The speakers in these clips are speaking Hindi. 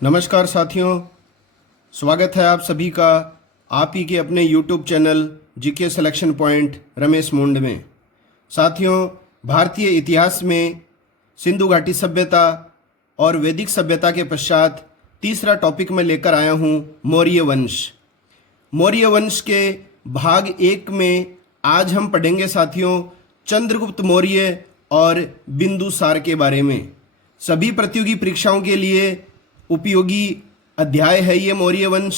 नमस्कार साथियों, स्वागत है आप सभी का आप ही के अपने YouTube channel GK selection point Ramesh मुंड में। साथियों, भारतीय इतिहास में सिंधु घाटी सभ्यता और वैदिक सभ्यता के पश्चात तीसरा टॉपिक मैं लेकर आया हूँ मौर्य वंश। मौर्य वंश के भाग 1 में आज हम पढ़ेंगे साथियों चंद्रगुप्त मौर्य और बिंदुसार के बारे में। सभी प्रतियोगी परीक्षाओं के लिए उपयोगी अध्याय है ये मौर्य वंश।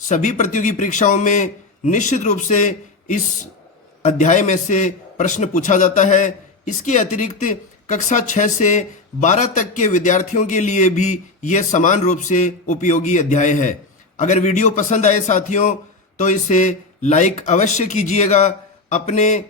सभी प्रतियोगी परीक्षाओं में निश्चित रूप से इस अध्याय में से प्रश्न पूछा जाता है। इसके अतिरिक्त कक्षा 6 से 12 तक के विद्यार्थियों के लिए भी ये समान रूप से उपयोगी अध्याय है। अगर वीडियो पसंद आए साथियों तो इसे लाइक अवश्य कीजिएगा, अपने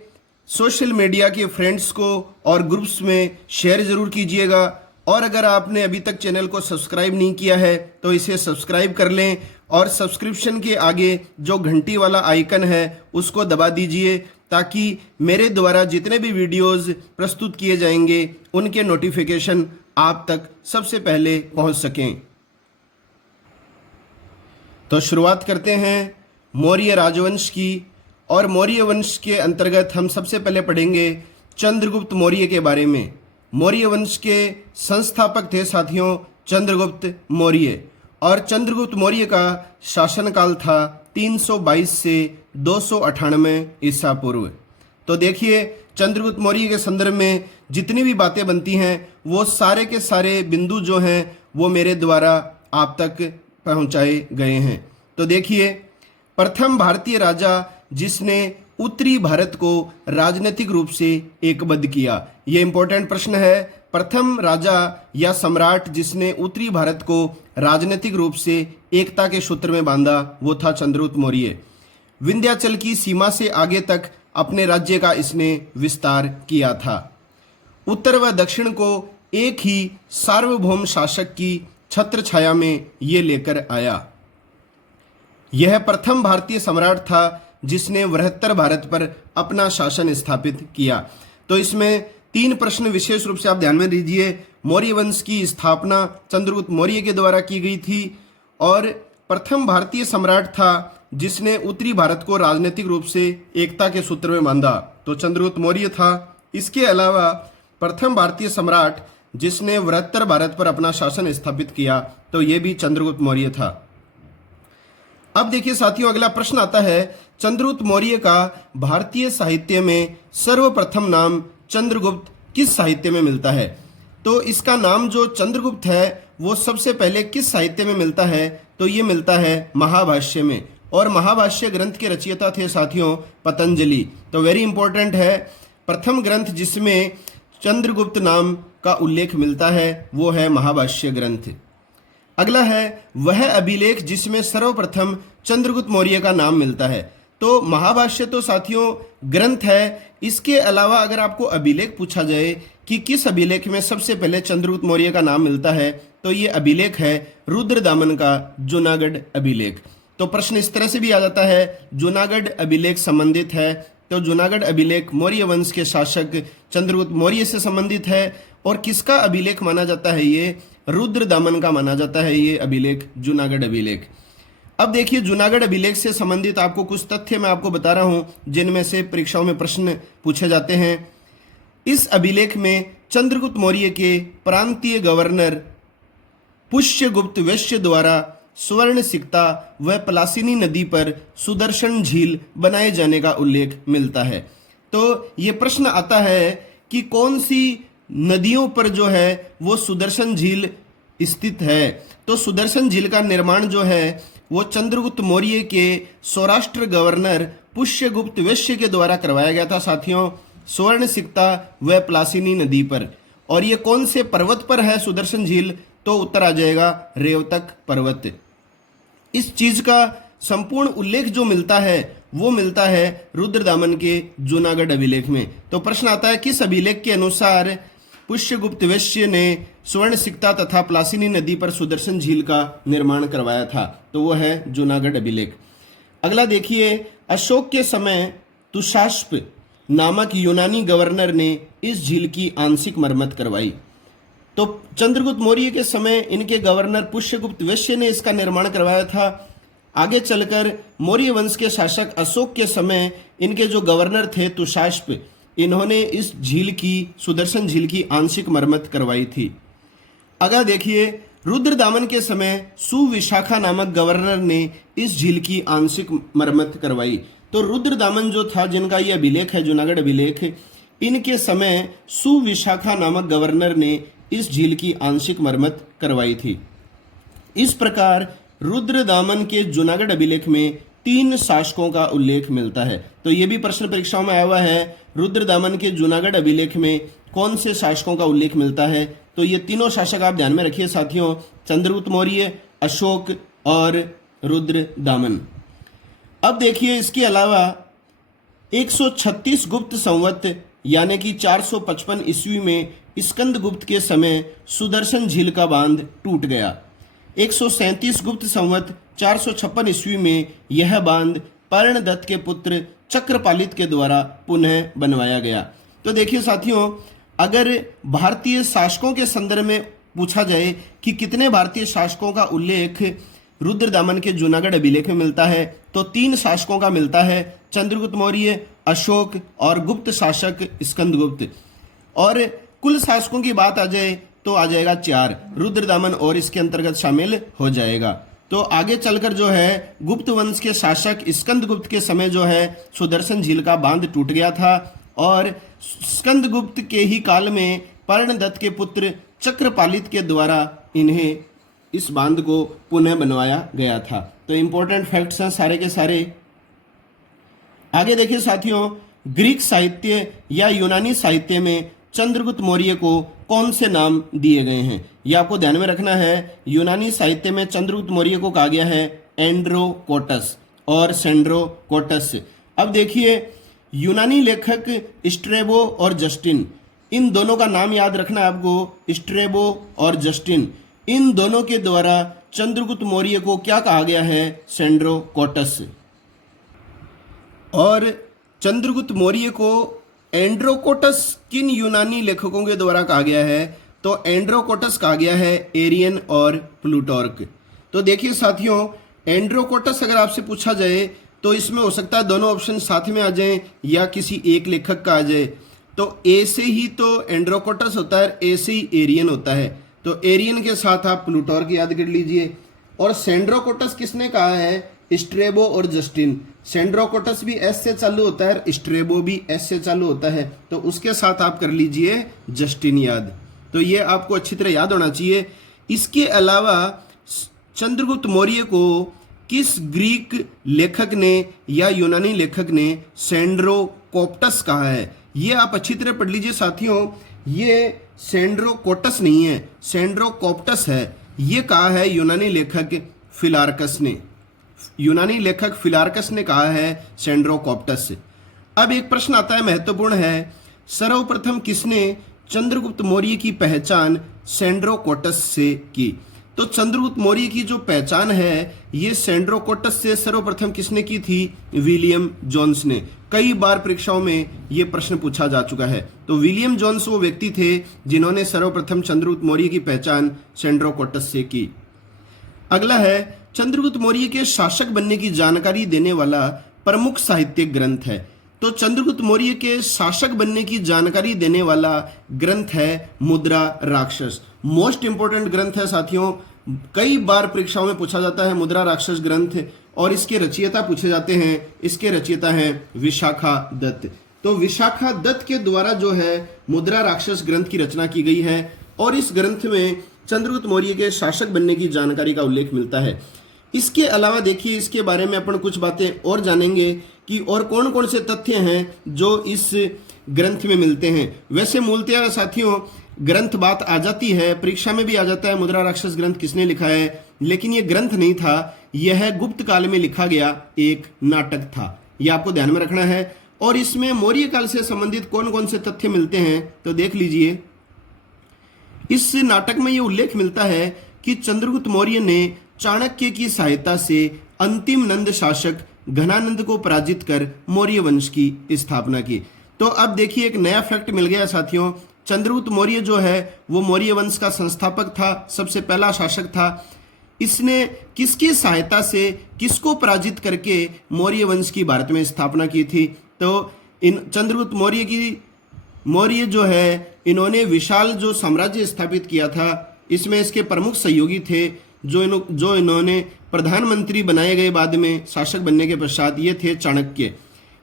सोशल मीडिया के फ्रेंड्स को और ग्रुप्स में शेयर ज़रूर कीजिएगा, और अगर आपने अभी तक चैनल को सब्सक्राइब नहीं किया है तो इसे सब्सक्राइब कर लें और सब्सक्रिप्शन के आगे जो घंटी वाला आइकन है उसको दबा दीजिए ताकि मेरे द्वारा जितने भी वीडियोस प्रस्तुत किए जाएंगे उनके नोटिफिकेशन आप तक सबसे पहले पहुंच सकें। तो शुरुआत करते हैं मौर्य राजवंश की, और मौर्य वंश के अंतर्गत हम सबसे पहले पढ़ेंगे चंद्रगुप्त मौर्य के बारे में। मौर्य वंश के संस्थापक थे साथियों चंद्रगुप्त मौर्य, और चंद्रगुप्त मौर्य का शासनकाल था 322 से 298 ईसा पूर्व। तो देखिए चंद्रगुप्त मौर्य के संदर्भ में जितनी भी बातें बनती हैं वो सारे के सारे बिंदु जो हैं वो मेरे द्वारा आप तक पहुंचाए गए हैं। तो देखिए, प्रथम भारतीय राजा जिसने उत्तरी भारत को राजनीतिक रूप से एकबद्ध किया। ये इंपॉर्टेंट प्रश्न है। प्रथम राजा या सम्राट जिसने उत्तरी भारत को राजनीतिक रूप से एकता के सूत्र में बांधा वो था चंद्रगुप्त मौर्य। विंध्याचल की सीमा से आगे तक अपने राज्य का इसने विस्तार किया था। उत्तर व दक्षिण को एक ही सार्वभौम शासक की छत्र छाया में ये लेकर आया। यह प्रथम भारतीय सम्राट था जिसने बृहत्तर भारत पर अपना शासन स्थापित किया। तो इसमें 3 प्रश्न विशेष रूप से आप ध्यान में दीजिए। मौर्य वंश की स्थापना चंद्रगुप्त मौर्य के द्वारा की गई थी, और प्रथम भारतीय सम्राट था जिसने उत्तरी भारत को राजनीतिक रूप से एकता के सूत्र में बांधा, तो चंद्रगुप्त मौर्य था। इसके अलावा प्रथम भारतीय सम्राट जिसने बृहत्तर भारत पर अपना शासन स्थापित किया, तो ये भी चंद्रगुप्त मौर्य था। अब देखिए साथियों, अगला प्रश्न आता है चंद्रगुप्त मौर्य का भारतीय साहित्य में सर्वप्रथम नाम चंद्रगुप्त किस साहित्य में मिलता है? तो इसका नाम जो चंद्रगुप्त है वो सबसे पहले किस साहित्य में मिलता है? तो ये मिलता है महाभाष्य में, और महाभाष्य ग्रंथ के रचयिता थे साथियों पतंजलि। तो वेरी इंपॉर्टेंट है, प्रथम ग्रंथ जिसमें चंद्रगुप्त नाम का उल्लेख मिलता है वो है महाभाष्य ग्रंथ। अगला है वह अभिलेख जिसमें सर्वप्रथम चंद्रगुप्त मौर्य का नाम मिलता है। तो महाभाष्य तो साथियों ग्रंथ है, इसके अलावा अगर आपको अभिलेख पूछा जाए कि किस अभिलेख में सबसे पहले चंद्रगुप्त मौर्य का नाम मिलता है, तो ये अभिलेख है रुद्रदामन का जूनागढ़ अभिलेख। तो प्रश्न इस तरह से भी आ जाता है जूनागढ़ अभिलेख संबंधित है, तो जूनागढ़ अभिलेख मौर्य वंश के शासक चंद्रगुप्त मौर्य से संबंधित है। और किसका अभिलेख माना जाता है? ये रुद्रदामन का माना जाता है ये अभिलेख, जूनागढ़ अभिलेख। अब देखिए जूनागढ़ अभिलेख से संबंधित आपको कुछ तथ्य मैं आपको बता रहा हूं जिनमें से परीक्षाओं में प्रश्न पूछे जाते हैं। इस अभिलेख में चंद्रगुप्त मौर्य के प्रांतीय गवर्नर पुष्यगुप्त वैश्य द्वारा स्वर्ण सिक्ता व पलासिनी नदी पर सुदर्शन झील बनाए जाने का उल्लेख मिलता है। तो ये प्रश्न आता है कि कौन सी नदियों पर जो है वो सुदर्शन झील स्थित है? तो सुदर्शन झील का निर्माण जो है वो चंद्रगुप्त मौर्य के सौराष्ट्र गवर्नर पुष्यगुप्त वैश्य के द्वारा करवाया गया था साथियों, स्वर्ण सिक्ता व पलासिनी नदी पर। और ये कौन से पर्वत पर है सुदर्शन झील? तो उत्तर आ जाएगा रेवतक पर्वत। इस चीज का संपूर्ण उल्लेख जो मिलता है वो मिलता है रुद्रदामन के जूनागढ़ अभिलेख में। तो प्रश्न आता है किस अभिलेख के अनुसार पुष्यगुप्त वैश्य ने स्वर्ण सिक्ता तथा पलासिनी नदी पर सुदर्शन झील का निर्माण करवाया था? तो वो है जूनागढ़ अभिलेख। अगला देखिए, अशोक के समय तुषास्प नामक यूनानी गवर्नर ने इस झील की आंशिक मरम्मत करवाई। तो चंद्रगुप्त मौर्य के समय इनके गवर्नर पुष्यगुप्त वैश्य ने इसका निर्माण करवाया था। आगे चलकर मौर्य वंश के शासक अशोक के समय इनके जो गवर्नर थे तुषाश्प, इन्होंने इस झील की, सुदर्शन झील की आंशिक मरम्मत करवाई थी। अगर देखिए, रुद्रदामन के समय सुविशाखा नामक गवर्नर ने इस झील की आंशिक मरम्मत करवाई। तो रुद्रदामन जो था, जिनका यह अभिलेख है, जूनागढ़ अभिलेख, इनके समय सुविशाखा नामक गवर्नर ने इस झील की आंशिक मरम्मत करवाई थी। इस प्रकार रुद्रदामन के जूनागढ़ अभिलेख में 3 शासकों का उल्लेख मिलता है। तो ये भी प्रश्न परीक्षाओं में आया हुआ है, रुद्रदामन के जूनागढ़ अभिलेख में कौन से शासकों का उल्लेख मिलता है। तो ये तीनों शासक आप ध्यान में रखिए साथियों, चंद्रगुप्त मौर्य, अशोक और रुद्रदामन। अब देखिए, इसके अलावा 136 गुप्त संवत यानी कि 455 ईस्वी में स्कंदगुप्त के समय सुदर्शन झील का बांध टूट गया। 137 गुप्त संवत 456 ईस्वी में यह बांध पर्णदत्त के पुत्र चक्रपालित के द्वारा पुनः बनवाया गया। तो देखिए साथियों, अगर भारतीय शासकों के संदर्भ में पूछा जाए कि कितने भारतीय शासकों का उल्लेख रुद्रदामन के जूनागढ़ अभिलेख में मिलता है, तो 3 शासकों का मिलता है, चंद्रगुप्त मौर्य, अशोक और गुप्त शासक स्कंदगुप्त। और कुल शासकों की बात आ जाए तो आ जाएगा 4, रुद्रदामन और इसके अंतर्गत शामिल हो जाएगा। तो आगे चलकर जो है, गुप्त वंश के शासक स्कंदगुप्त के समय जो है सुदर्शन झील का बांध टूट गया था और स्कंदगुप्त के ही काल में पर्णदत्त के पुत्र चक्रपालित के द्वारा इन्हें इस बांध को पुनः बनवाया गया था। तो इंपॉर्टेंट फैक्ट्स हैं सारे के सारे। आगे देखिए साथियों, ग्रीक साहित्य या यूनानी साहित्य में चंद्रगुप्त मौर्य को कौन से नाम दिए गए हैं, ये आपको ध्यान में रखना है। यूनानी साहित्य में चंद्रगुप्त मौर्य को कहा गया है एंड्रोकोटस और सेंड्रोकोटस। अब देखिए, यूनानी लेखक स्ट्रेबो और जस्टिन, इन दोनों का नाम याद रखना आपको, स्ट्रेबो और जस्टिन, इन दोनों के द्वारा चंद्रगुप्त मौर्य को क्या कहा गया है, सेंड्रोकोटस। और चंद्रगुप्त मौर्य को एंड्रोकोटस किन यूनानी लेखकों के द्वारा कहा गया है, तो एंड्रोकोटस कहा गया है एरियन और प्लूटार्क। तो देखिए साथियों, एंड्रोकोटस अगर आपसे पूछा जाए तो इसमें हो सकता है दोनों ऑप्शन साथ में आ जाएं या किसी एक लेखक का आ जाए। तो ए से ही तो एंड्रोकोटस होता है, ए से ही एरियन होता है, तो एरियन के साथ आप प्लूटार्क याद कर लीजिए। और सेंड्रोकोटस किसने कहा है, स्ट्रेबो और जस्टिन। सेंड्रोकोटस भी एस से चालू होता है, स्ट्रेबो भी एस से चालू होता है, तो उसके साथ आप कर लीजिए जस्टिन याद। तो ये आपको अच्छी तरह याद होना चाहिए। इसके अलावा चंद्रगुप्त मौर्य को किस ग्रीक लेखक ने या यूनानी लेखक ने सेंड्रोकोप्टस कहा है, ये आप अच्छी तरह पढ़ लीजिए साथियों। ये सेंड्रोकोटस नहीं है, सेंड्रोकोप्टस है। ये कहा है यूनानी लेखक फिलार्कस ने, यूनानी लेखक फिलार्कस ने कहा है सेंड्रोकोप्टस। अब एक प्रश्न आता है, महत्वपूर्ण है, सर्वप्रथम किसने चंद्रगुप्त मौर्य की पहचान सेंड्रोकोटस से की। तो चंद्रगुप्त मौर्य की जो पहचान है ये सेंड्रोकोटस से सर्वप्रथम किसने की थी, विलियम जोन्स ने। कई बार परीक्षाओं में ये प्रश्न पूछा जा चुका है। तो विलियम जोन्स वो व्यक्ति थे जिन्होंने सर्वप्रथम चंद्रगुप्त मौर्य की पहचान सेंड्रोकोटस से की। अगला है, चंद्रगुप्त मौर्य के शासक बनने की जानकारी देने वाला प्रमुख साहित्यिक ग्रंथ है। तो चंद्रगुप्त मौर्य के शासक बनने की जानकारी देने वाला ग्रंथ है मुद्रा राक्षस। मोस्ट इंपोर्टेंट ग्रंथ है साथियों, कई बार परीक्षाओं में पूछा जाता है मुद्रा राक्षस ग्रंथ, और इसके रचयिता पूछे जाते हैं। इसके रचयिता हैं विशाखा दत्त। तो विशाखा दत्त के द्वारा जो है मुद्रा राक्षस ग्रंथ की रचना की गई है, और इस ग्रंथ में चंद्रगुप्त मौर्य के शासक बनने की जानकारी का उल्लेख मिलता है। इसके अलावा देखिए, इसके बारे में अपन कुछ बातें और जानेंगे कि और कौन कौन से तथ्य हैं जो इस ग्रंथ में मिलते हैं। वैसे मूलतः साथियों ग्रंथ बात आ जाती है, परीक्षा में भी आ जाता है मुद्रा राक्षस ग्रंथ किसने लिखा है, लेकिन ये ग्रंथ नहीं था, यह गुप्त काल में लिखा गया एक नाटक था। यह आपको ध्यान में रखना है। और इसमें मौर्य काल से संबंधित कौन कौन से तथ्य मिलते हैं तो देख लीजिए। इस नाटक में यह उल्लेख मिलता है कि चंद्रगुप्त मौर्य ने चाणक्य की सहायता से अंतिम नंद शासक घनानंद को पराजित कर मौर्य वंश की स्थापना की। तो अब देखिए, एक नया फैक्ट मिल गया साथियों, चंद्रगुप्त मौर्य जो है वो मौर्य वंश का संस्थापक था, सबसे पहला शासक था। इसने किसकी सहायता से किसको पराजित करके मौर्य वंश की भारत में स्थापना की थी? तो इन चंद्रगुप्त मौर्य जो है इन्होंने विशाल जो साम्राज्य स्थापित किया था, इसमें इसके प्रमुख सहयोगी थे जो इन्होंने प्रधानमंत्री बनाए गए बाद में शासक बनने के पश्चात, ये थे चाणक्य।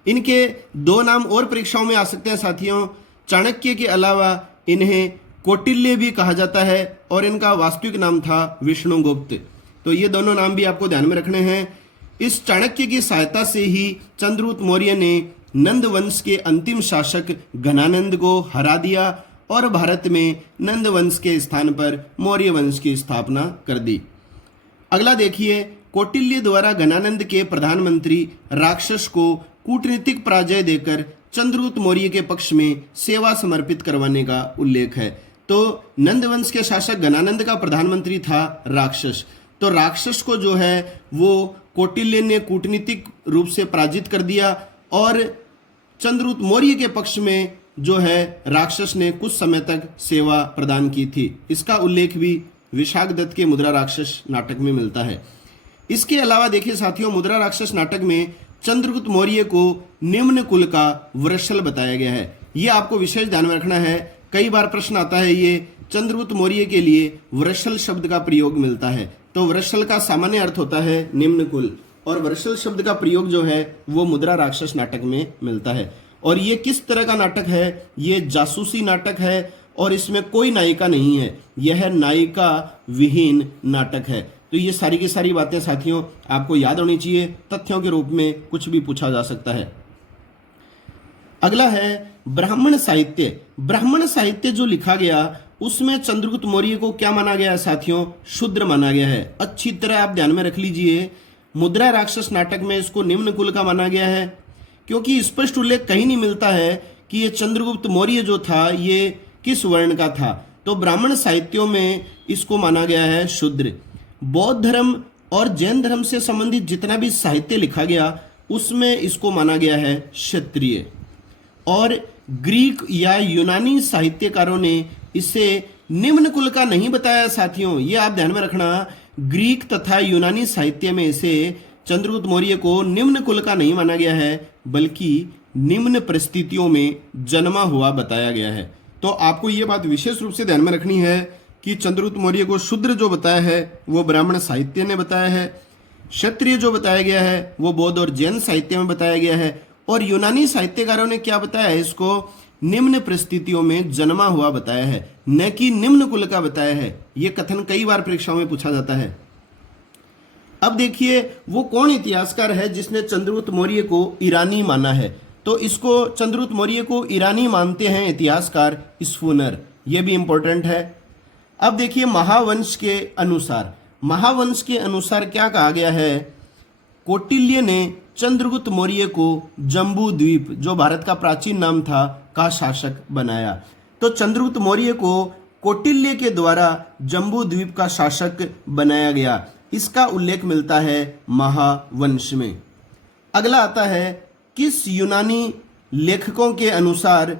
इनके दो नाम और परीक्षाओं में आ सकते हैं साथियों। चाणक्य के अलावा इन्हें कौटिल्य भी कहा जाता है और इनका वास्तविक नाम था विष्णुगुप्त। तो ये दोनों नाम भी आपको ध्यान में रखने हैं। इस चाणक्य की सहायता से ही चंद्रगुप्त मौर्य ने नंद वंश के अंतिम शासक घनानंद को हरा दिया और भारत में नंद वंश के स्थान पर मौर्य वंश की स्थापना कर दी। अगला देखिए, कौटिल्य द्वारा घनानंद के प्रधानमंत्री राक्षस को कूटनीतिक पराजय देकर चंद्रगुप्त मौर्य के पक्ष में सेवा समर्पित करवाने का उल्लेख है। तो नंद वंश के शासक घनानंद का प्रधानमंत्री था राक्षस। तो राक्षस को जो है वो कौटिल्य ने कूटनीतिक रूप से पराजित कर दिया और चंद्रगुप्त मौर्य के पक्ष में जो है राक्षस ने कुछ समय तक सेवा प्रदान की थी। इसका उल्लेख भी विशाखदत्त के मुद्रा राक्षस नाटक में मिलता है। इसके अलावा देखिए साथियों, मुद्रा राक्षस नाटक में चंद्रगुप्त मौर्य को निम्न कुल का वृषल बताया गया है। यह आपको विशेष ध्यान में रखना है। कई बार प्रश्न आता है, ये चंद्रगुप्त मौर्य के लिए वृषल शब्द का प्रयोग मिलता है। तो वृषल का सामान्य अर्थ होता है निम्न कुल, और वृषल शब्द का प्रयोग जो है वो मुद्रा राक्षस नाटक में मिलता है। और ये किस तरह का नाटक है? ये जासूसी नाटक है और इसमें कोई नायिका नहीं है। यह नायिका विहीन नाटक है। तो ये सारी की सारी बातें साथियों आपको याद होनी चाहिए। तथ्यों के रूप में कुछ भी पूछा जा सकता है। अगला है ब्राह्मण साहित्य। ब्राह्मण साहित्य जो लिखा गया उसमें चंद्रगुप्त मौर्य को क्या माना गया है साथियों? शूद्र माना गया है। अच्छी तरह आप ध्यान में रख लीजिए, मुद्रा राक्षस नाटक में इसको निम्न कुल का माना गया है, क्योंकि स्पष्ट उल्लेख कहीं नहीं मिलता है कि ये चंद्रगुप्त मौर्य जो था ये किस वर्ण का था। तो ब्राह्मण साहित्यों में इसको माना गया है शूद्र। बौद्ध धर्म और जैन धर्म से संबंधित जितना भी साहित्य लिखा गया उसमें इसको माना गया है क्षत्रिय। और ग्रीक या यूनानी साहित्यकारों ने इसे निम्न कुल का नहीं बताया साथियों, ये आप ध्यान में रखना। ग्रीक तथा यूनानी साहित्य में इसे चंद्रगुप्त मौर्य को निम्न कुल का नहीं माना गया है, बल्कि निम्न परिस्थितियों में जन्मा हुआ बताया गया है। तो आपको ये बात विशेष रूप से ध्यान में रखनी है कि चंद्रगुप्त मौर्य को शूद्र जो बताया है वो ब्राह्मण साहित्य ने बताया है, क्षत्रिय जो बताया गया है वो बौद्ध और जैन साहित्य में बताया गया है, और यूनानी साहित्यकारों ने क्या बताया है? इसको निम्न परिस्थितियों में जन्मा हुआ बताया है, न कि निम्न कुल का बताया है। यह कथन कई बार परीक्षाओं में पूछा जाता है। अब देखिए वो कौन इतिहासकार है जिसने चंद्रगुप्त मौर्य को ईरानी माना है? तो इसको चंद्रगुप्त मौर्य को ईरानी मानते हैं इतिहासकार स्फूनर। यह भी इंपॉर्टेंट है। अब देखिए महावंश के अनुसार क्या कहा गया है? कौटिल्य ने चंद्रगुप्त मौर्य को जम्बू द्वीप, जो भारत का प्राचीन नाम था, का शासक बनाया। तो चंद्रगुप्त मौर्य को कौटिल्य के द्वारा जम्बू द्वीप का शासक बनाया गया। इसका उल्लेख मिलता है महावंश में। अगला आता है, किस यूनानी लेखकों के अनुसार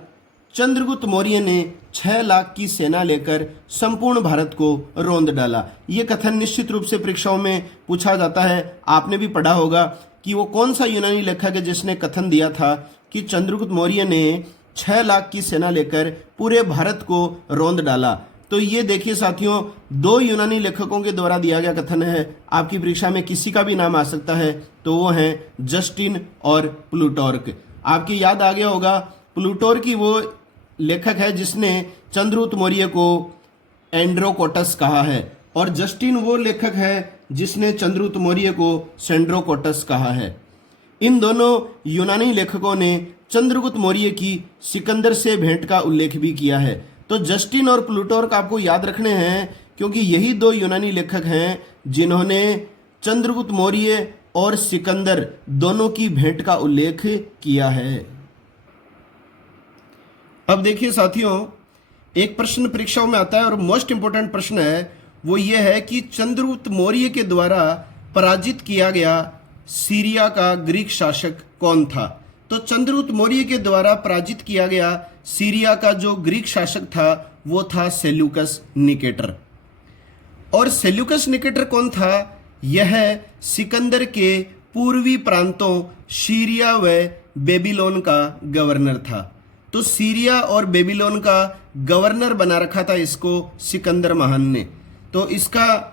चंद्रगुप्त मौर्य ने 6 लाख की सेना लेकर संपूर्ण भारत को रौंद डाला? ये कथन निश्चित रूप से परीक्षाओं में पूछा जाता है। आपने भी पढ़ा होगा कि वो कौन सा यूनानी लेखक है जिसने कथन दिया था कि चंद्रगुप्त मौर्य ने 6 लाख की सेना लेकर पूरे भारत को रौंद डाला। तो ये देखिए साथियों, 2 यूनानी लेखकों के द्वारा दिया गया कथन है। आपकी परीक्षा में किसी का भी नाम आ सकता है, तो वो हैं जस्टिन और प्लूटार्क। आपकी याद आ गया होगा, प्लूटार्क वो लेखक है जिसने चंद्रगुप्त मौर्य को एंड्रोकोटस कहा है, और जस्टिन वो लेखक है जिसने चंद्रगुप्त मौर्य को सेंड्रोकोटस कहा है। इन दोनों यूनानी लेखकों ने चंद्रगुप्त मौर्य की सिकंदर से भेंट का उल्लेख भी किया है। तो जस्टिन और प्लूटार्क आपको याद रखने हैं, क्योंकि यही 2 यूनानी लेखक हैं जिन्होंने चंद्रगुप्त मौर्य और सिकंदर दोनों की भेंट का उल्लेख किया है। अब देखिए साथियों, एक प्रश्न परीक्षाओं में आता है और मोस्ट इंपोर्टेंट प्रश्न है, वो ये है कि चंद्रगुप्त मौर्य के द्वारा पराजित किया गया सीरिया का ग्रीक शासक कौन था? तो चंद्रगुप्त मौर्य के द्वारा पराजित किया गया सीरिया का जो ग्रीक शासक था वो था सेल्यूकस निकेटर। और सेल्यूकस निकेटर कौन था? यह सिकंदर के पूर्वी प्रांतों सीरिया व बेबीलोन का गवर्नर था। तो सीरिया और बेबीलोन का गवर्नर बना रखा था इसको सिकंदर महान ने। तो इसका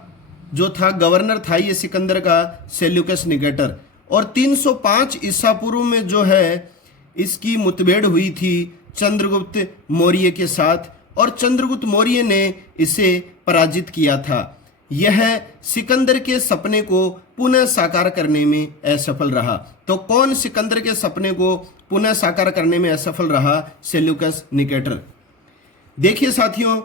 जो था गवर्नर था ये सिकंदर का सेल्यूकस निकेटर। और 305 ईसा पूर्व में जो है इसकी मुठभेड़ हुई थी चंद्रगुप्त मौर्य के साथ, और चंद्रगुप्त मौर्य ने इसे पराजित किया था। यह सिकंदर के सपने को पुनः साकार करने में असफल रहा। तो कौन सिकंदर के सपने को पुनः साकार करने में असफल रहा? Seleucus Nicator. देखिए साथियों,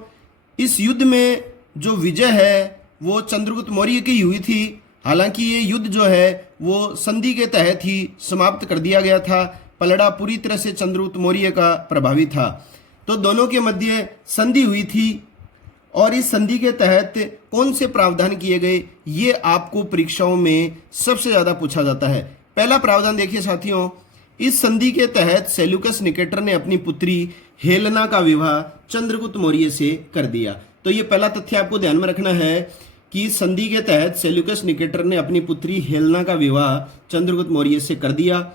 इस युद्ध में जो विजय है वो चंद्रगुप्त मौर्य की हुई थी। हालांकि ये युद्ध जो है वो संधि के तहत ही समाप्त कर दिया गया था। पलड़ा पूरी तरह से चंद्रगुप्त मौर्य का प्रभावी था। तो दोनों के मध्य संधि हुई थी, और इस संधि के तहत कौन से प्रावधान किए गए ये आपको परीक्षाओं में सबसे ज्यादा पूछा जाता है। पहला प्रावधान देखिए साथियों, इस संधि के तहत सेल्यूकस निकेटर ने अपनी पुत्री हेलेना का विवाह चंद्रगुप्त मौर्य से कर दिया। तो ये पहला तथ्य आपको ध्यान में रखना है कि संधि के तहत सेल्यूकस निकेटर ने अपनी पुत्री हेलेना का विवाह चंद्रगुप्त मौर्य से कर दिया।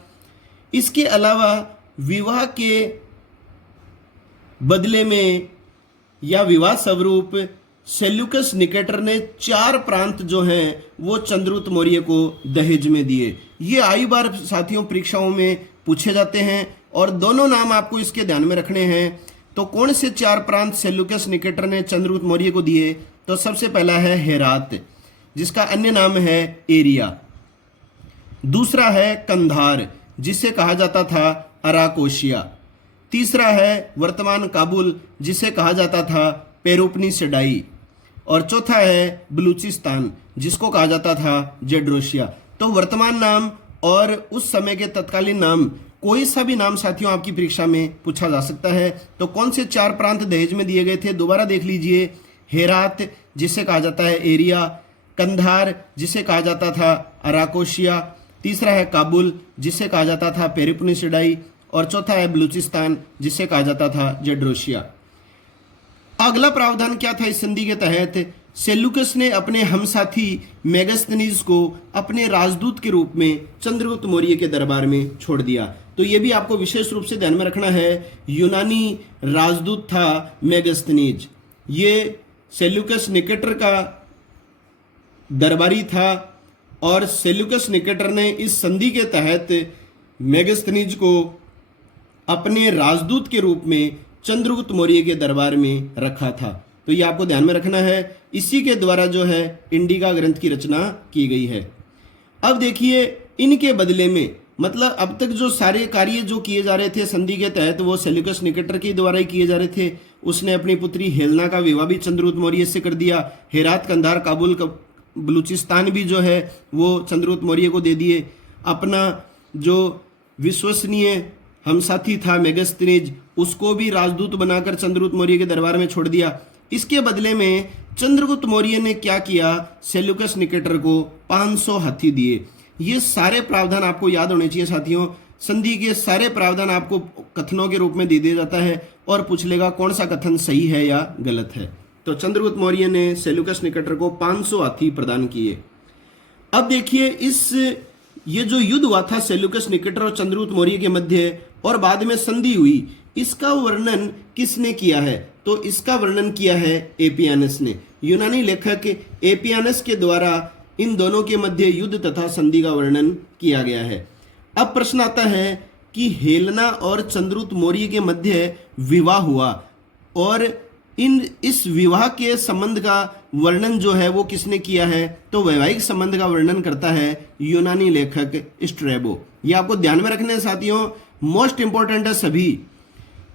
इसके अलावा विवाह के बदले में या विवाह स्वरूप सेल्यूकस निकेटर ने 4 प्रांत जो हैं वो चंद्रगुप्त मौर्य को दहेज में दिए। ये आई बार साथियों परीक्षाओं में पूछे जाते हैं, और दोनों नाम आपको इसके ध्यान में रखने हैं। तो कौन से 4 प्रांत सेल्यूकस निकेटर ने चंद्रगुप्त मौर्य को दिए? तो सबसे पहला है हेरात, जिसका अन्य नाम है एरिया। दूसरा है कंधार, जिसे कहा जाता था अराकोशिया। तीसरा है वर्तमान काबुल, जिसे कहा जाता था पेरोपनिसडाई। और चौथा है बलूचिस्तान, जिसको कहा जाता था जेड्रोशिया। तो वर्तमान नाम और उस समय के तत्कालीन नाम, कोई सा भी नाम साथियों आपकी परीक्षा में पूछा जा सकता है। तो कौन से 4 प्रांत दहेज में दिए गए थे? दोबारा देख लीजिए। हेरात, जिसे कहा जाता है एरिया। कंधार, जिसे कहा जाता था अराकोशिया। तीसरा है काबुल, जिसे कहा जाता था पेरोपनिसडाई। और चौथा है बलूचिस्तान, जिसे कहा जाता था जेड्रोशिया। अगला प्रावधान क्या था इस संधि के तहत? सेल्यूकस ने अपने हमसाथी मेगास्थनीज को अपने राजदूत के रूप में चंद्रगुप्त मौर्य के दरबार में छोड़ दिया। तो ये भी आपको विशेष रूप से ध्यान में रखना है। यूनानी राजदूत था मेगास्थनीज। ये सेल्यूकस निकेटर का दरबारी था, और सेल्यूकस निकेटर ने इस संधि के तहत मेगास्थनीज को अपने राजदूत के रूप में चंद्रगुप्त मौर्य के दरबार में रखा था। तो ये आपको ध्यान में रखना है। इसी के द्वारा जो है इंडिका ग्रंथ की रचना की गई है। अब देखिए, इनके बदले में, मतलब अब तक जो सारे कार्य जो किए जा रहे थे संधि के तहत वो सेल्यूकस निकेटर के द्वारा ही किए जा रहे थे। उसने अपनी पुत्री हेलेना का विवाह भी चंद्रगुप्त मौर्य से कर दिया। हेरात, कंधार, काबुल, बलूचिस्तान भी जो है वो चंद्रगुप्त मौर्य को दे दिए। अपना जो विश्वसनीय हमसाथी था मेगास्थनीज, उसको भी राजदूत बनाकर चंद्रगुप्त मौर्य के दरबार में छोड़ दिया। इसके बदले में चंद्रगुप्त मौर्य ने क्या किया? सेल्यूकस निकेटर को 500 हाथी दिए। ये सारे प्रावधान आपको याद होने चाहिए साथियों। संधि के सारे प्रावधान आपको कथनों के रूप में दे दिया जाता है, और पूछ लेगा कौन सा कथन सही है या गलत है। तो चंद्रगुप्त मौर्य ने सेल्यूकस निकेटर को 500 हाथी प्रदान किए। अब देखिए, ये जो युद्ध हुआ था सेल्यूकस निकेटर और चंद्रगुप्त मौर्य के मध्य, और बाद में संधि हुई, इसका वर्णन किसने किया है? तो इसका वर्णन किया है एपियानस ने। यूनानी लेखक एपियानस के द्वारा इन दोनों के मध्य युद्ध तथा संधि का वर्णन किया गया है। अब प्रश्न आता है कि हेलेना और चंद्रगुप्त मौर्य के मध्य विवाह हुआ, और इस विवाह के संबंध का वर्णन जो है वो किसने किया है? तो वैवाहिक संबंध का वर्णन करता है यूनानी लेखक स्ट्रैबो। ये आपको ध्यान में रखने साथियों, मोस्ट इंपॉर्टेंट है सभी।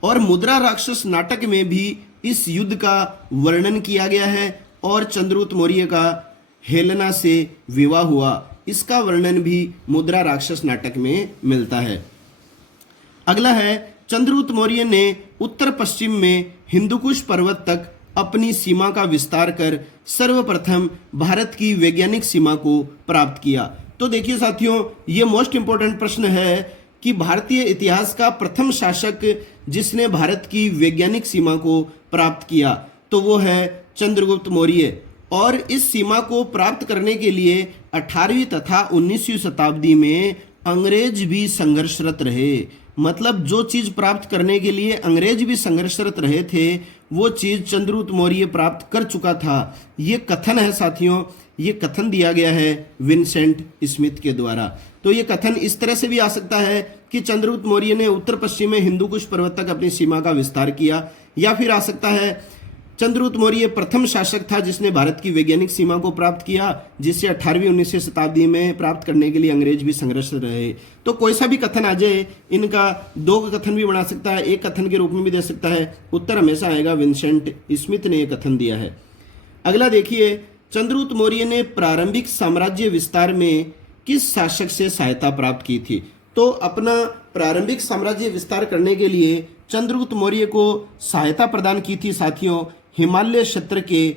और मुद्रा राक्षस नाटक में भी इस युद्ध का वर्णन किया गया है, और चंद्रगुप्त मौर्य का हेलेना से विवाह हुआ, इसका वर्णन भी मुद्रा राक्षस नाटक में मिलता है। अगला है, चंद्रगुप्त मौर्य ने उत्तर पश्चिम में हिंदुकुश पर्वत तक अपनी सीमा का विस्तार कर सर्वप्रथम भारत की वैज्ञानिक सीमा को प्राप्त किया। तो देखिए साथियों, ये मोस्ट इंपॉर्टेंट प्रश्न है कि भारतीय इतिहास का प्रथम शासक जिसने भारत की वैज्ञानिक सीमा को प्राप्त किया तो वो है चंद्रगुप्त मौर्य। और इस सीमा को प्राप्त करने के लिए 18वीं तथा 19वीं शताब्दी में अंग्रेज भी संघर्षरत रहे। मतलब जो चीज प्राप्त करने के लिए अंग्रेज भी संघर्षरत रहे थे वो चीज चंद्रगुप्त मौर्य प्राप्त कर चुका था। ये कथन है साथियों, ये कथन दिया गया है विंसेंट स्मिथ के द्वारा। तो ये कथन इस तरह से भी आ सकता है कि चंद्रगुप्त मौर्य ने उत्तर पश्चिम में हिंदू कुश पर्वत तक अपनी सीमा का विस्तार किया, या फिर आ सकता है चंद्रगुप्त मौर्य प्रथम शासक था जिसने भारत की वैज्ञानिक सीमा को प्राप्त किया, जिससे 18वीं 19वीं शताब्दी में प्राप्त करने के लिए अंग्रेज भी संघर्ष रहे। तो कोई सा भी कथन आ जाए, इनका दो कथन भी बना सकता है, एक कथन के रूप में भी दे सकता है। उत्तर हमेशा आएगा विंसेंट स्मिथ ने यह कथन दिया है। अगला देखिए, चंद्रगुप्त मौर्य ने प्रारंभिक साम्राज्य विस्तार में किस शासक से सहायता प्राप्त की थी? तो अपना प्रारंभिक साम्राज्य विस्तार करने के लिए चंद्रगुप्त मौर्य को सहायता प्रदान की थी साथियों हिमालय क्षेत्र के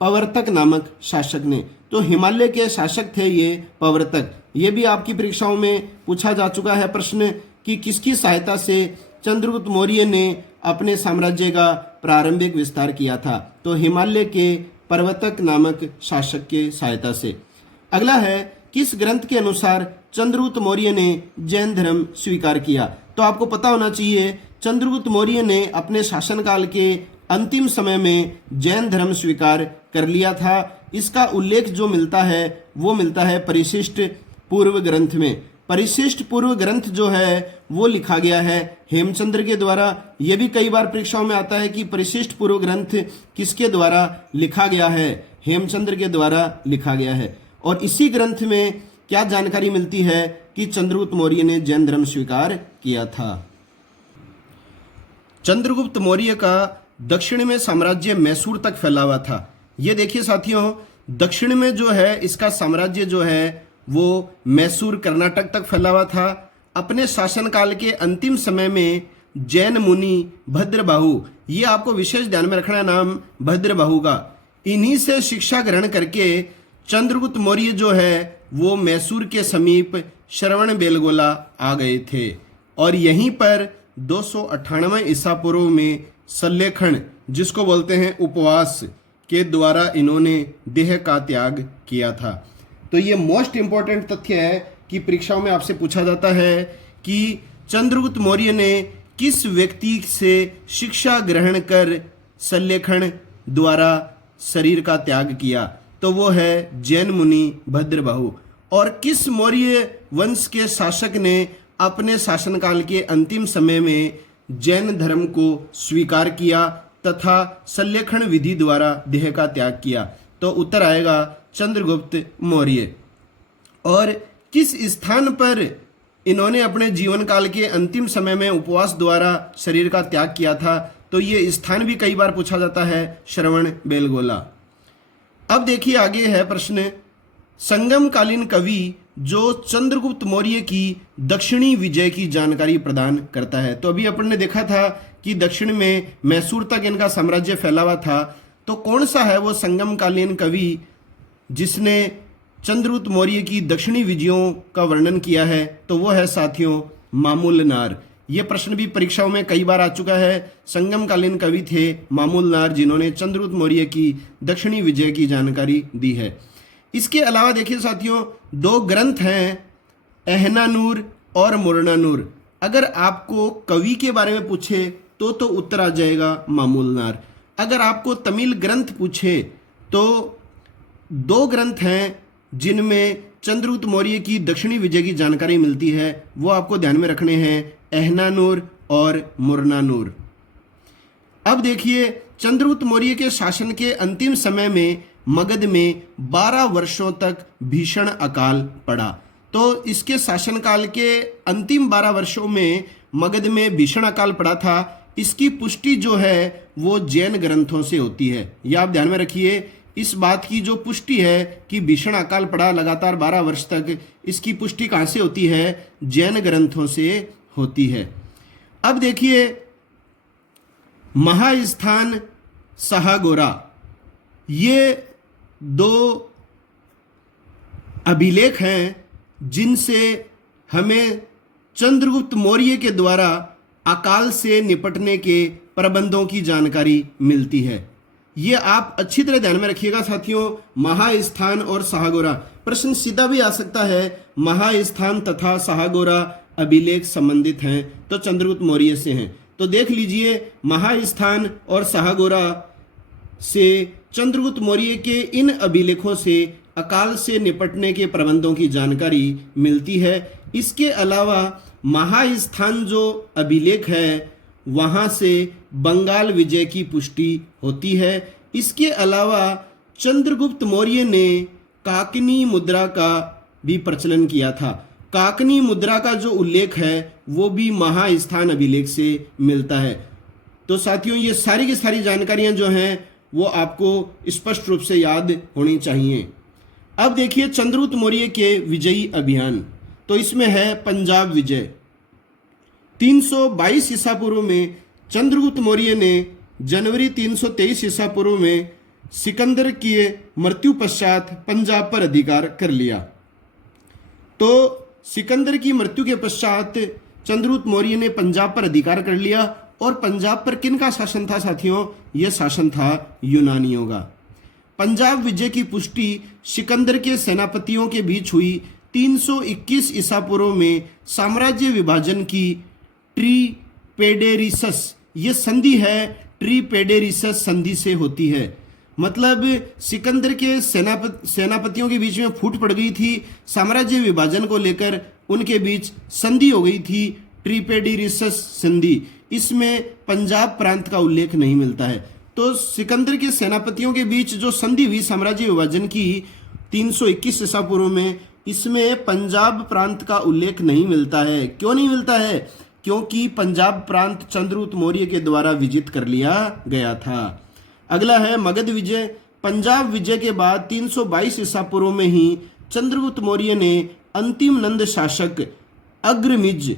पवर्तक नामक शासक ने। तो हिमालय के शासक थे ये पवर्तक। ये भी आपकी परीक्षाओं में पूछा जा चुका है प्रश्न कि किसकी सहायता से चंद्रगुप्त मौर्य ने अपने साम्राज्य का प्रारंभिक विस्तार किया था? तो हिमालय के पवर्तक नामक शासक के सहायता से। अगला है, किस ग्रंथ के अनुसार चंद्रगुप्त मौर्य ने जैन धर्म स्वीकार किया? तो आपको पता होना चाहिए चंद्रगुप्त मौर्य ने अपने शासनकाल के अंतिम समय में जैन धर्म स्वीकार कर लिया था। इसका उल्लेख जो मिलता है वो मिलता है परिशिष्ट पूर्व ग्रंथ में। परिशिष्ट पूर्व ग्रंथ जो है वो लिखा गया है हेमचंद्र के द्वारा। यह भी कई बार परीक्षाओं में आता है कि परिशिष्ट पूर्व ग्रंथ किसके द्वारा लिखा गया है? हेमचंद्र के द्वारा लिखा गया है। और इसी ग्रंथ में क्या जानकारी मिलती है कि चंद्रगुप्त मौर्य ने जैन धर्म स्वीकार किया था। चंद्रगुप्त मौर्य का दक्षिण में साम्राज्य मैसूर तक फैला हुआ था। ये देखिए साथियों, दक्षिण में जो है इसका साम्राज्य जो है वो मैसूर कर्नाटक तक फैला हुआ था। अपने शासनकाल के अंतिम समय में जैन मुनि भद्रबाहु, ये आपको विशेष ध्यान में रखना है नाम भद्रबाहु का, इन्हीं से शिक्षा ग्रहण करके चंद्रगुप्त मौर्य जो है वो मैसूर के समीप श्रवण बेलगोला आ गए थे। और यहीं पर 298 ईसा पूर्व में सल्लेखन, जिसको बोलते हैं उपवास, के द्वारा इन्होंने देह का त्याग किया था। तो ये मोस्ट इंपॉर्टेंट तथ्य है कि परीक्षाओं में आपसे पूछा जाता है कि चंद्रगुप्त मौर्य ने किस व्यक्ति से शिक्षा ग्रहण कर सल्लेखन द्वारा शरीर का त्याग किया? तो वो है जैन मुनि भद्रबाहु। और किस मौर्य वंश के शासक ने अपने शासनकाल के अंतिम समय में जैन धर्म को स्वीकार किया तथा सल्लेखन विधि द्वारा देह का त्याग किया? तो उत्तर आएगा चंद्रगुप्त मौर्य। और किस स्थान पर इन्होंने अपने जीवन काल के अंतिम समय में उपवास द्वारा शरीर का त्याग किया था? तो ये स्थान भी कई बार पूछा जाता है, श्रवण बेलगोला। अब देखिए आगे है प्रश्न, संगमकालीन कवि जो चंद्रगुप्त मौर्य की दक्षिणी विजय की जानकारी प्रदान करता है। तो अभी अपन ने देखा था कि दक्षिण में मैसूर तक इनका साम्राज्य फैला हुआ था। तो कौन सा है वो संगमकालीन कवि जिसने चंद्रगुप्त मौर्य की दक्षिणी विजयों का वर्णन किया है? तो वो है साथियों मामूलनार। ये प्रश्न भी परीक्षाओं में कई बार आ चुका है। संगमकालीन कवि थे मामूलनार जिन्होंने चंद्रगुप्त मौर्य की दक्षिणी विजय की जानकारी दी है। इसके अलावा देखिए साथियों, दो ग्रंथ हैं एहनानूर और मुरनानूर। अगर आपको कवि के बारे में पूछे तो उत्तर आ जाएगा मामूलनार। अगर आपको तमिल ग्रंथ पूछे तो दो ग्रंथ हैं जिनमें चंद्रगुप्त मौर्य की दक्षिणी विजय की जानकारी मिलती है, वो आपको ध्यान में रखने हैं, एहनानूर और मुरनानूर। अब देखिए, चंद्रगुप्त मौर्य के शासन के अंतिम समय में मगध में 12 वर्षों तक भीषण अकाल पड़ा। तो इसके शासनकाल के अंतिम 12 वर्षों में मगध में भीषण अकाल पड़ा था। इसकी पुष्टि जो है वो जैन ग्रंथों से होती है। यह आप ध्यान में रखिए, इस बात की जो पुष्टि है कि भीषण अकाल पड़ा लगातार 12 वर्ष तक, इसकी पुष्टि कहाँ से होती है? जैन ग्रंथों से होती है। अब देखिए, महास्थान सहागोरा, ये दो अभिलेख हैं जिनसे हमें चंद्रगुप्त मौर्य के द्वारा अकाल से निपटने के प्रबंधों की जानकारी मिलती है। ये आप अच्छी तरह ध्यान में रखिएगा साथियों। महास्थान और शाहगोरा, प्रश्न सीधा भी आ सकता है, महास्थान तथा शाहगोरा अभिलेख संबंधित हैं तो चंद्रगुप्त मौर्य से हैं। तो देख लीजिए, महास्थान और शाहगोरा से चंद्रगुप्त मौर्य के इन अभिलेखों से अकाल से निपटने के प्रबंधों की जानकारी मिलती है। इसके अलावा महास्थान जो अभिलेख है वहाँ से बंगाल विजय की पुष्टि होती है। इसके अलावा चंद्रगुप्त मौर्य ने काकनी मुद्रा का भी प्रचलन किया था। काकनी मुद्रा का जो उल्लेख है वो भी महास्थान अभिलेख से मिलता है। तो साथियों, ये सारी की सारी जानकारियां जो हैं वो आपको स्पष्ट रूप से याद होनी चाहिए। अब देखिए चंद्रगुप्त मौर्य के विजयी अभियान, तो इसमें है पंजाब विजय। 322 ईसा पूर्व में चंद्रगुप्त मौर्य ने जनवरी 323 ईसा पूर्व में सिकंदर की मृत्यु पश्चात पंजाब पर अधिकार कर लिया। तो सिकंदर की मृत्यु के पश्चात चंद्रगुप्त मौर्य ने पंजाब पर अधिकार कर लिया। और पंजाब पर किन का शासन था साथियों? यह शासन था यूनानियों का। पंजाब विजय की पुष्टि सिकंदर के सेनापतियों के बीच हुई 321 ईसा पूर्व में साम्राज्य विभाजन की ट्रीपेडेरिसस, ये संधि है, ट्रीपेडेरिसस संधि से होती है। मतलब सिकंदर के सेनापतियों के बीच में फूट पड़ गई थी, साम्राज्य विभाजन को लेकर उनके बीच संधि हो गई थी, ट्रीपेडेरिसस संधि। इसमें पंजाब प्रांत का उल्लेख नहीं मिलता है। तो सिकंदर के सेनापतियों के बीच जो संधि हुई साम्राज्य विभाजन की 321 ईसा पूर्व में, इसमें पंजाब प्रांत का उल्लेख नहीं मिलता है। क्यों नहीं मिलता है? क्योंकि पंजाब प्रांत चंद्रगुप्त मौर्य के द्वारा विजित कर लिया गया था। अगला है मगध विजय। पंजाब विजय के बाद 322 ईसा पूर्व में ही चंद्रगुप्त मौर्य ने अंतिम नंद शासक अग्रमिज,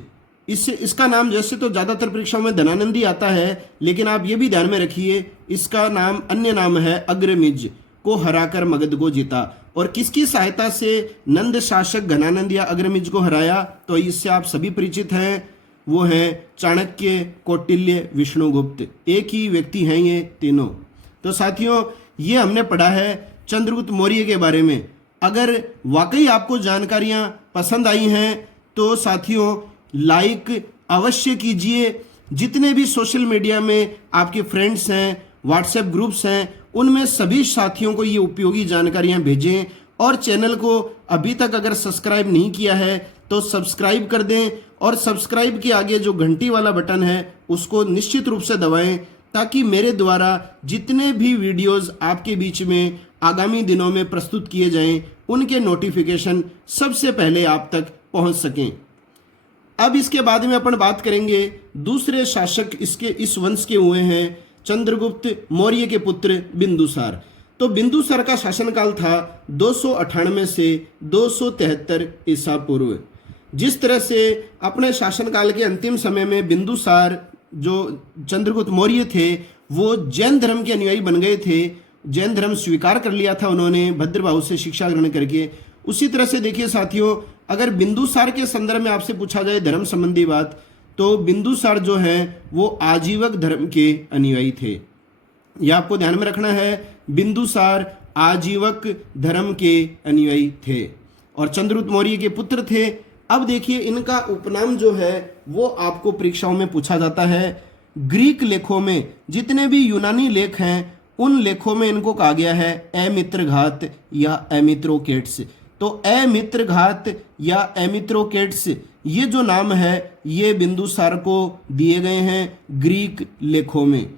इसका नाम जैसे तो ज़्यादातर परीक्षाओं में धनानंदी आता है, लेकिन आप ये भी ध्यान में रखिए इसका नाम अन्य नाम है अग्रमिज, को हराकर मगध को जीता। और किसकी सहायता से नंद शासक घनानंद या अग्रमिज को हराया? तो इससे आप सभी परिचित हैं, वो हैं चाणक्य, कौटिल्य, विष्णुगुप्त। एक ही व्यक्ति हैं ये तीनों। तो साथियों, ये हमने पढ़ा है चंद्रगुप्त मौर्य के बारे में। अगर वाकई आपको जानकारियाँ पसंद आई हैं तो साथियों लाइक अवश्य कीजिए। जितने भी सोशल मीडिया में आपके फ्रेंड्स हैं, व्हाट्सएप ग्रुप्स हैं, उनमें सभी साथियों को ये उपयोगी जानकारियां भेजें। और चैनल को अभी तक अगर सब्सक्राइब नहीं किया है तो सब्सक्राइब कर दें, और सब्सक्राइब के आगे जो घंटी वाला बटन है उसको निश्चित रूप से दबाएं, ताकि मेरे द्वारा जितने भी वीडियोस आपके बीच में आगामी दिनों में प्रस्तुत किए जाएं उनके नोटिफिकेशन सबसे पहले आप तक पहुंच सकें। अब इसके बाद में अपन बात करेंगे दूसरे शासक इसके इस वंश के हुए हैं चंद्रगुप्त मौर्य के पुत्र बिंदुसार। तो बिंदुसार का शासनकाल था 298 से 273 ईसा पूर्व। जिस तरह से अपने शासनकाल के अंतिम समय में बिंदुसार जो चंद्रगुप्त मौर्य थे वो जैन धर्म के अनुयायी बन गए थे, जैन धर्म स्वीकार कर लिया था उन्होंने भद्रबाहु से शिक्षा ग्रहण करके। उसी तरह से देखिए साथियों, अगर बिंदुसार के संदर्भ में आपसे पूछा जाए धर्म संबंधी बात, तो बिंदुसार जो है वो आजीवक धर्म के अनुयायी थे। यह आपको ध्यान में रखना है, बिंदुसार आजीवक धर्म के अनुयायी थे और चंद्रगुप्त मौर्य के पुत्र थे। अब देखिए इनका उपनाम जो है वो आपको परीक्षाओं में पूछा जाता है। ग्रीक लेखों में जितने भी यूनानी लेख हैं उन लेखों में इनको कहा गया है एमित्रघात या एमित्रोकेट्स। तो एमित्रघात या एमित्रोकेट्स ये जो नाम है ये बिंदुसार को दिए गए हैं ग्रीक लेखों में।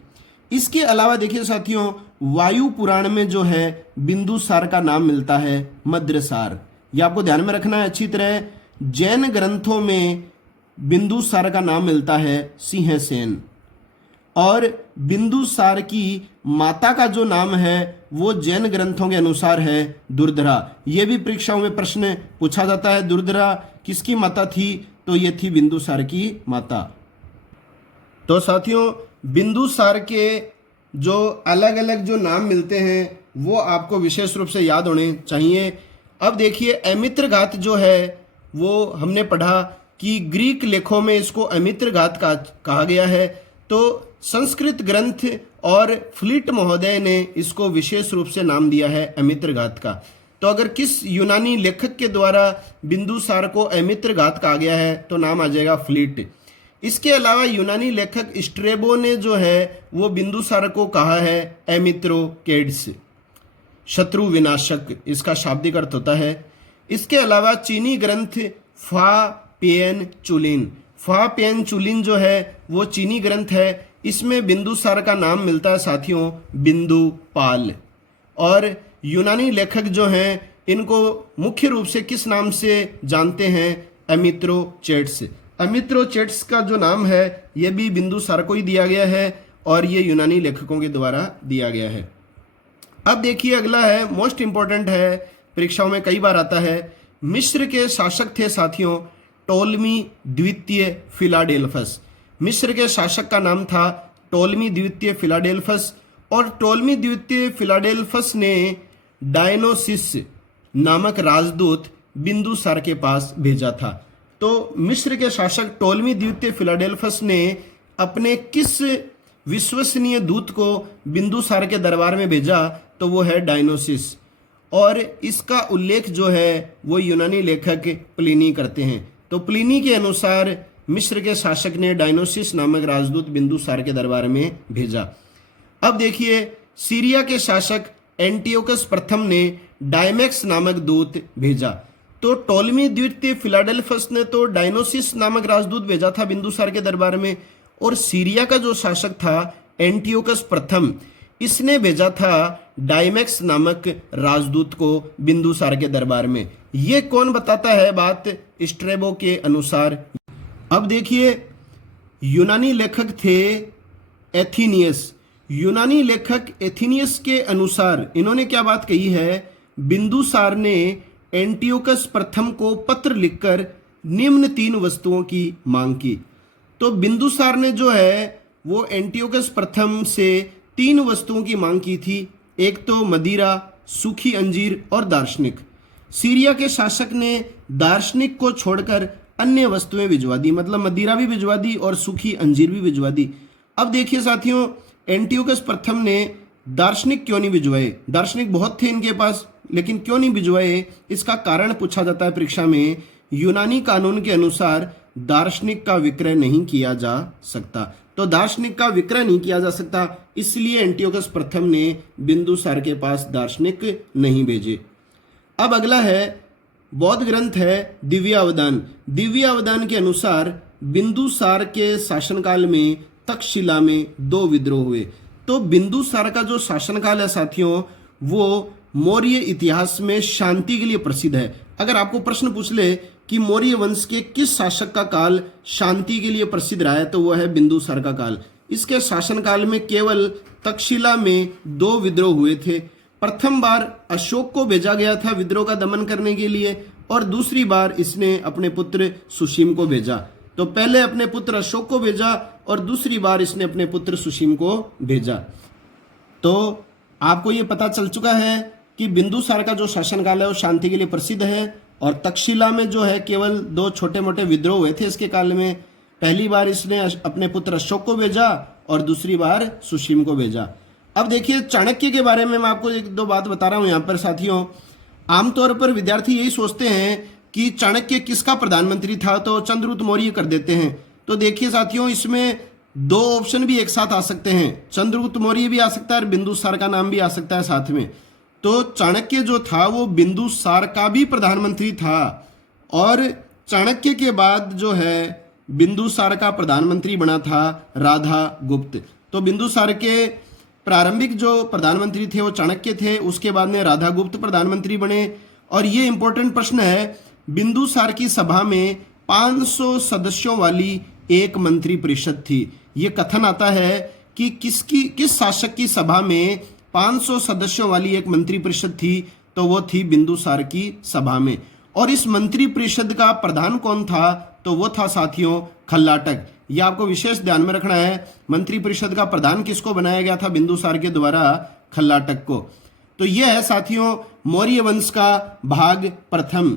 इसके अलावा देखिए साथियों, वायु पुराण में जो है बिंदुसार का नाम मिलता है मद्रसार। ये आपको ध्यान में रखना है अच्छी तरह। जैन ग्रंथों में बिंदुसार का नाम मिलता है सिंहसेन। और बिंदुसार की माता का जो नाम है वो जैन ग्रंथों के अनुसार है दुर्धरा। ये भी परीक्षाओं में प्रश्न पूछा जाता है, दुर्धरा किसकी माता थी? तो ये थी बिंदुसार की माता। तो साथियों, बिंदुसार के जो अलग अलग जो नाम मिलते हैं वो आपको विशेष रूप से याद होने चाहिए। अब देखिए एमित्रघात जो है वो हमने पढ़ा कि ग्रीक लेखों में इसको अमित्र घात का कहा गया है, तो संस्कृत ग्रंथ और फ्लीट महोदय ने इसको विशेष रूप से नाम दिया है अमित्र घात का। तो अगर किस यूनानी लेखक के द्वारा बिंदुसार को अमित्र घात कहा गया है तो नाम आ जाएगा फ्लीट। इसके अलावा यूनानी लेखक स्ट्रेबो ने जो है वो बिंदुसार को कहा है एमित्रोकेड्स, शत्रु विनाशक, इसका शाब्दिक अर्थ होता है। इसके अलावा चीनी ग्रंथ फा पेन चुलिन, फा पेन चुलिन जो है वो चीनी ग्रंथ है, इसमें बिंदुसार का नाम मिलता है साथियों बिंदुपाल। और यूनानी लेखक जो हैं इनको मुख्य रूप से किस नाम से जानते हैं, अमित्रोचेट्स। अमित्रोचेट्स का जो नाम है ये भी बिंदुसार को ही दिया गया है और ये यूनानी लेखकों के द्वारा दिया गया है। अब देखिए अगला है, मोस्ट इंपॉर्टेंट है, परीक्षाओं में कई बार आता है। मिस्र के शासक थे साथियों टोलमी द्वितीय फिलाडेल्फस। मिस्र के शासक का नाम था टोलमी द्वितीय फिलाडेल्फस और टोलमी द्वितीय फिलाडेल्फस ने डायनोसिस नामक राजदूत बिंदुसार के पास भेजा था। तो मिस्र के शासक टोलमी द्वितीय फिलाडेल्फस ने अपने किस विश्वसनीय दूत को बिंदुसार के दरबार में भेजा, तो वो है डायनोसिस। और इसका उल्लेख जो है वो यूनानी लेखक प्लिनी करते हैं। तो प्लिनी के अनुसार मिस्र के शासक ने डायनोसिस नामक राजदूत बिंदुसार के दरबार में भेजा। अब देखिए सीरिया के शासक एंटियोकस प्रथम ने डायमेक्स नामक दूत भेजा। तो टोलमी द्वितीय फिलाडेल्फस ने तो डायनोसिस नामक राजदूत भेजा था बिंदुसार के दरबार में, और सीरिया का जो शासक था एंटियोकस प्रथम, इसने भेजा था डायमेक्स नामक राजदूत को बिंदुसार के दरबार में। ये कौन बताता है बात, स्ट्रेबो के अनुसार। अब देखिए यूनानी लेखक थे एथीनियस। यूनानी लेखक एथीनियस के अनुसार इन्होंने क्या बात कही है, बिंदुसार ने एंटियोकस प्रथम को पत्र लिखकर निम्न 3 वस्तुओं की मांग की। तो बिंदुसार ने जो है वो एंटियोकस प्रथम से 3 वस्तुओं की मांग की थी, एक तो मदिरा, सूखी अंजीर और दार्शनिक। सीरिया के शासक ने दार्शनिक को छोड़कर अन्य वस्तुएं भिजवा दी, मतलब मदिरा भी भिजवा दी और सूखी अंजीर भी भिजवा दी। अब देखिए साथियों एंटियोकस प्रथम ने दार्शनिक क्यों नहीं भिजवाए, दार्शनिक बहुत थे इनके पास लेकिन क्यों नहीं भिजवाए, इसका कारण पूछा जाता है परीक्षा में। यूनानी कानून के अनुसार दार्शनिक का विक्रय नहीं किया जा सकता, तो दार्शनिक का विक्रय नहीं किया जा सकता, इसलिए एंटियोकस प्रथम ने बिंदुसार के पास दार्शनिक नहीं भेजे। अब अगला है बौद्ध ग्रंथ है दिव्यावदान। दिव्यावदान के अनुसार बिंदुसार के शासनकाल में तक्षशिला में 2 विद्रोह हुए। तो बिंदुसार का जो शासनकाल है साथियों वो मौर्य इतिहास में शांति के लिए प्रसिद्ध है। अगर आपको प्रश्न पूछ ले कि मौर्य वंश के किस शासक का काल शांति के लिए प्रसिद्ध रहा है, तो वह है बिंदुसार का काल। इसके शासनकाल में केवल तक्षशिला में 2 विद्रोह हुए थे। प्रथम बार अशोक को भेजा गया था विद्रोह का दमन करने के लिए, और दूसरी बार इसने अपने पुत्र सुसीम को भेजा। तो पहले अपने पुत्र अशोक को भेजा और दूसरी बार इसने अपने पुत्र सुसीम को भेजा। तो आपको ये पता चल चुका है कि बिंदुसार का जो शासनकाल है वो शांति के लिए प्रसिद्ध है, और तक्षशिला में जो है केवल 2 छोटे मोटे विद्रोह हुए थे इसके काल में। पहली बार इसने अपने पुत्र अशोक को भेजा और दूसरी बार सुसीम को भेजा। अब देखिए चाणक्य के बारे में मैं आपको 1-2 बात बता रहा हूं यहाँ पर साथियों। आमतौर पर विद्यार्थी यही सोचते हैं कि चाणक्य किसका प्रधानमंत्री था, तो चंद्रगुप्त मौर्य कर देते हैं। तो देखिए साथियों इसमें 2 ऑप्शन भी एक साथ आ सकते हैं, चंद्रगुप्त मौर्य भी आ सकता है और बिंदुसार का नाम भी आ सकता है साथ में। तो चाणक्य जो था वो बिंदुसार का भी प्रधानमंत्री था, और चाणक्य के बाद जो है बिंदुसार का प्रधानमंत्री बना था राधा गुप्त। तो बिंदुसार के प्रारंभिक जो प्रधानमंत्री थे वो चाणक्य थे, उसके बाद में राधा गुप्त प्रधानमंत्री बने। और ये इंपॉर्टेंट प्रश्न है, बिंदुसार की सभा में 500 सदस्यों वाली एक मंत्री परिषद थी। ये कथन आता है कि किस शासक की सभा में 500 सदस्यों वाली एक मंत्री परिषद थी, तो वो थी बिंदुसार की सभा में। और इस मंत्री परिषद का प्रधान कौन था, तो वो था साथियों खल्लाटक। यह आपको विशेष ध्यान में रखना है, मंत्री परिषद का प्रधान किसको बनाया गया था बिंदुसार के द्वारा, खल्लाटक को। तो यह है साथियों मौर्य वंश का भाग प्रथम,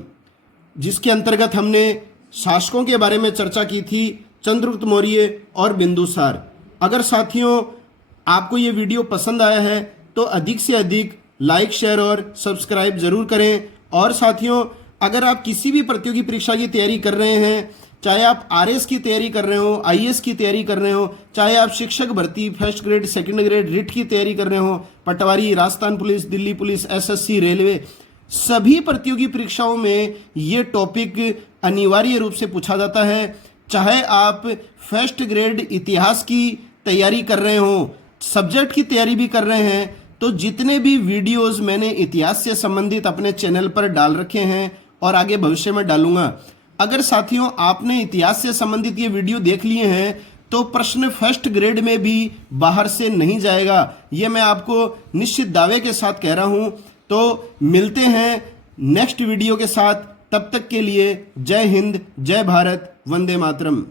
जिसके अंतर्गत हमने शासकों के बारे में चर्चा की थी, चंद्रगुप्त मौर्य और बिंदुसार। अगर साथियों आपको ये वीडियो पसंद आया है तो अधिक से अधिक लाइक, शेयर और सब्सक्राइब जरूर करें। और साथियों अगर आप किसी भी प्रतियोगी परीक्षा की तैयारी कर रहे हैं, चाहे आप आरएस की तैयारी कर रहे हो, आईएएस की तैयारी कर रहे हो, चाहे आप शिक्षक भर्ती first grade, second grade, REET की तैयारी कर रहे हो, पटवारी, Rajasthan police, Delhi police, SSC, railway, सभी प्रतियोगी परीक्षाओं में ये टॉपिक अनिवार्य रूप से पूछा जाता है। चाहे आप फर्स्ट ग्रेड इतिहास की तैयारी कर रहे हो, सब्जेक्ट की तैयारी भी कर रहे हैं, तो जितने भी वीडियोस मैंने इतिहास से संबंधित अपने चैनल पर डाल रखे हैं और आगे भविष्य में डालूंगा, अगर साथियों आपने इतिहास से संबंधित ये वीडियो देख लिए हैं तो प्रश्न फर्स्ट ग्रेड में भी बाहर से नहीं जाएगा, ये मैं आपको निश्चित दावे के साथ कह रहा हूं। तो मिलते हैं नेक्स्ट वीडियो के साथ, तब तक के लिए जय हिंद, जय भारत, वंदे मातरम।